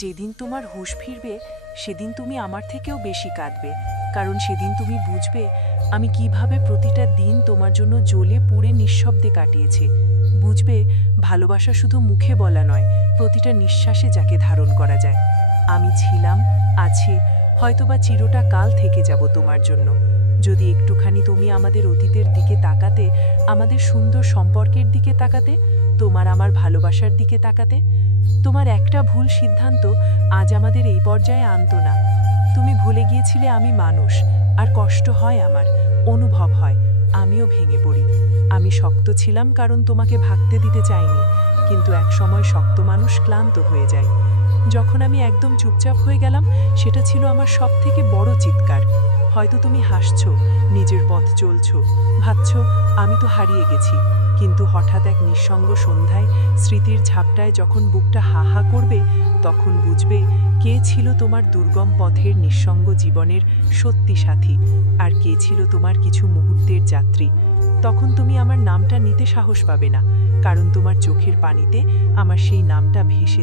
যেদিন তোমার হুঁশ ফিরবে সেদিন তুমি আমার থেকেও বেশি কাঁদবে, কারণ সেদিন তুমি বুঝবে আমি কিভাবে প্রতিটা দিন তোমার জন্য জ্বলে পুড়ে নিঃশব্দে কাটিয়েছি। বুঝবে ভালোবাসা শুধু মুখে বলা নয়, প্রতিটা নিঃশ্বাসে যাকে ধারণ করা যায়। আমি ছিলাম, আছি, হয়তোবা চিরটা কাল থেকে যাব তোমার জন্য। যদি একটুখানি তুমি আমাদের অতীতের দিকে তাকাতে, আমাদের সুন্দর সম্পর্কের দিকে তাকাতে, তোমার আমার ভালোবাসার দিকে তাকাতে। তোমার একটা ভুল সিদ্ধান্ত আজ আমাদের এই পর্যায়ে আনতো না। তুমি ভুলে গিয়েছিলে আমি মানুষ, আর কষ্ট হয় আমার, অনুভব হয়, আমিও ভেঙে পড়ি। আমি শক্ত ছিলাম কারণ তোমাকে ভাগতে দিতে চাইনি, কিন্তু একসময় শক্ত মানুষ ক্লান্ত হয়ে যায়। যখন আমি একদম চুপচাপ হয়ে গেলাম, সেটা ছিল আমার সবথেকে বড় চিৎকার। হয়তো তুমি হাসছো, নিজের পথ চলছো, ভাবছো আমি তো হারিয়ে গেছি, কিন্তু হঠাৎ এক নিঃসঙ্গ সন্ধ্যায় স্মৃতির ঝাপটায় যখন বুকটা হা হা করবে, তখন বুঝবে কে ছিল তোমার দুর্গম পথের নিঃসঙ্গ জীবনের সত্যি সাথী, আর কে ছিল তোমার কিছু মুহূর্তের যাত্রী। তখন তুমি আমার নামটা নিতে সাহস পাবে না, কারণ তোমার চোখের পানিতে আমার সেই নামটা ভেসে যাবে।